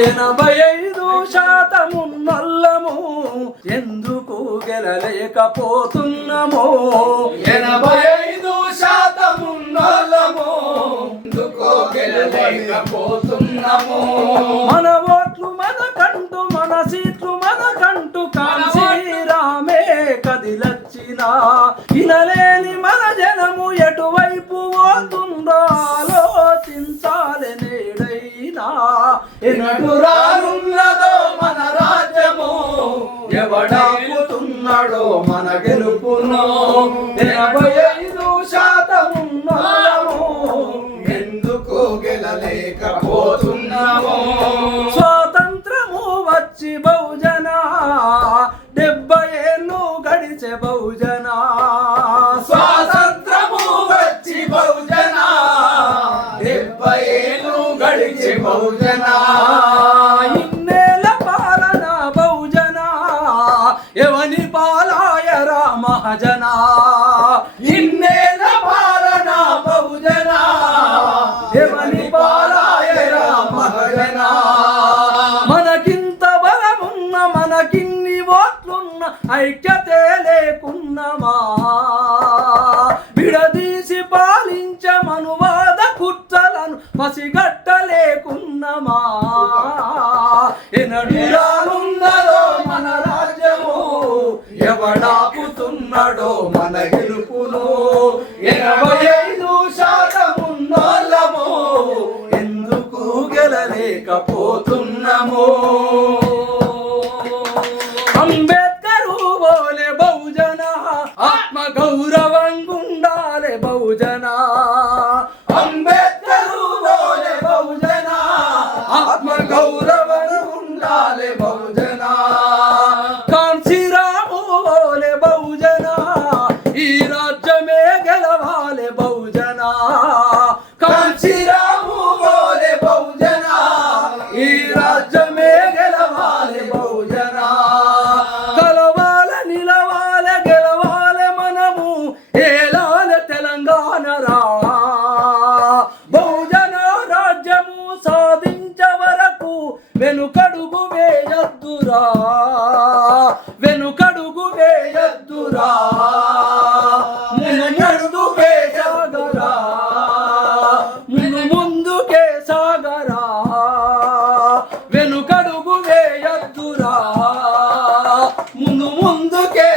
ఎనభై ఐదు శాతమున్నల్లము ఎందుకు గెలలేకపోతున్నామో? ఎనభై ఐదు శాతమున్నోళ్ళము ఎందుకో గెలలేకపోతున్నాము? మన ఓట్లు మనకంటూ మన సీట్లు మనకంటూ కాశీరామే కదిలచ్చిన. ఇనలేని మన జనము ఎటువైపు పోతుందో ఎనడు రానున్నదో మన రాజ్యము? ఎవడాపుతున్నాడో మన గెలుపును? ఎనభై ఐదు శాతమున్నోళ్ళము. ఎందుకు గెలలేకపోతున్నాము స్వాతంత్రము వచ్చి బహుజన? డెబ్బై ఏళ్ళు గడిచే బహుజన? స్వాతంత్రము వచ్చి బహుజన? డెబ్బై గడిచి బహుజన. ఇన్నేళ్ళ పాలన బహుజన. ఎవని పాలాయ రామహజన ఇన్నేళ్ళ పాలన బహుజన. ఎవని పాలాయ రామహజన మనకింత బలమున్న మనకిన్ని ఓట్లున్న ఐక్యతే లేకున్నమా. విడదీసి పాలించ మనువాద కుట్రలను పసిగట్టలేకున్నమా? ఎనడు రానున్నదో మన రాజ్యము ఎవడాపుతున్నాడో మన గెలుపును. ఎనభై ఐదు శాతమున్నోళ్ళము ఎందుకు గెలలేకపోతున్నాము? అంబేద్కరు బోలే బహుజన ఆత్మ గౌరవ బహుజన? కాంచీరాము బోలే బహుజన? ఈ రాజ్యమే గెలవాలే బహుజన? కాంచీరాము బోలే బహుజన? ఈ రాజ్యమే గెలవాలి బహుజన? కలవాల నిలవాల గెలవాల మనము ఏలాల తెలంగాణ రా? వేయద్దురా వెనుకడుగు వేయద్దురా ముందు ముందు ముందుకే